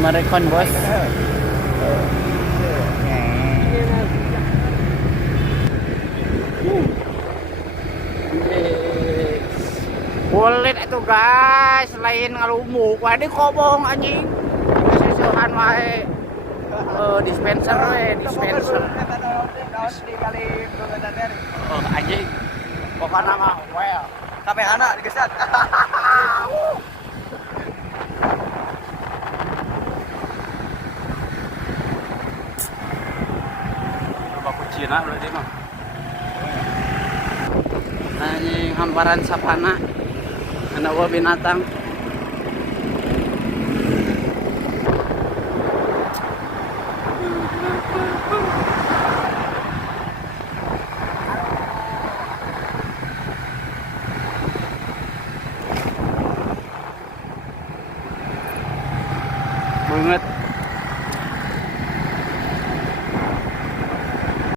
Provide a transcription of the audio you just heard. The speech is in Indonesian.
merekon bos. Kulit itu guys, lain ngalumuk. Wadi kobong anjing. Kesusuhan wae. Dispenser we, dispenser. Oh anjing. Pokoknya mah well. Sampai anak digeser. Baku Cina berarti mah. Anjing hamparan sapana. Anak gua binatang. Banget.